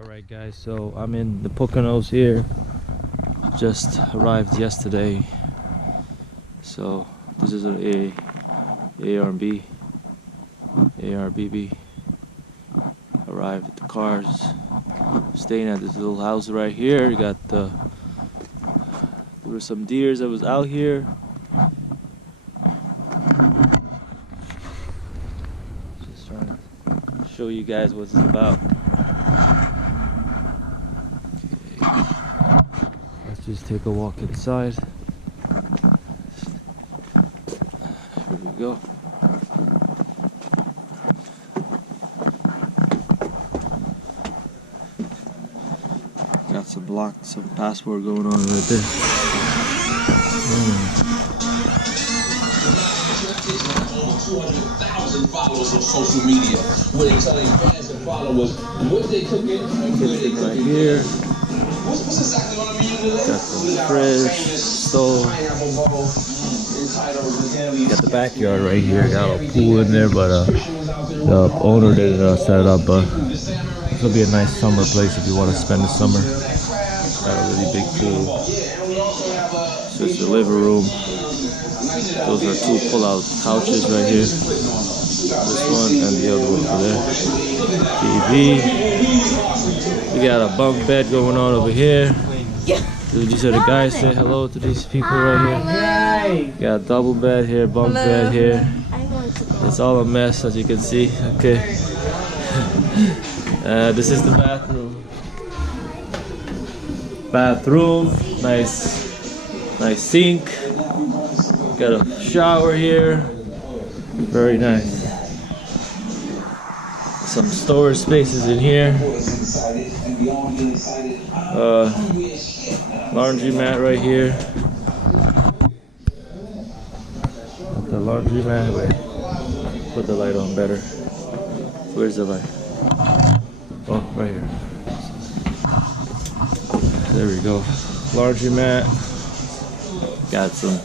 Alright guys, so I'm in the Poconos here. Just arrived yesterday. So this is an AirB&B. Arrived at the cars. Staying at this little house right here. You got there were some deers that was out here. Just trying to show you guys what it's about. Let's just take a walk inside. Here we go. Got some blocks, some password going on right there. 200,000 followers on social media. Where they telling fans and followers what they cooking and where they Right cooking. here. What's exactly on the menu today? Got some fridge, stove. Got the backyard right here. Got a pool in there, but the owner didn't set it up. But it's gonna be a nice summer place if you want to spend the summer. Got a really big pool. So it's the living room. Those are two pull-out couches right here. This one and the other one over there. TV. We got a bunk bed going on over here. These are the guys. Say hello to these people right here. Got a double bed here, bunk bed here. It's all a mess as you can see. Okay. This is the bathroom. Nice sink. Got a shower here. Very nice. Some storage spaces in here. Laundry mat right here. The laundry mat. Wait. Put the light on better. Where's the light? Oh, right here. There we go. Laundry mat. Got some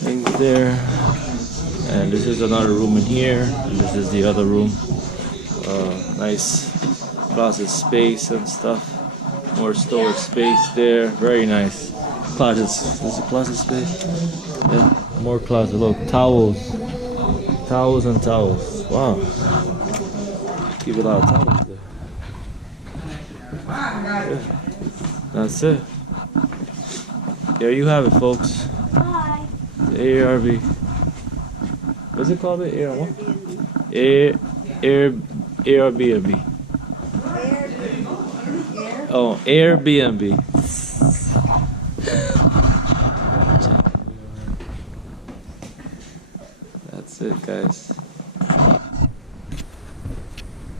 things there. And this is another room in here. And this is the other room. Nice closet space and stuff. More storage space there. Very nice. Closets. There's a closet space. Yeah. More closet. Look, towels. Towels and towels. Wow. Keep a lot of towels there. Yeah. That's it. There you have it, folks. Bye. The AirB. What's it called? Air what? AirB&B. Oh, AirB&B. That's it, guys.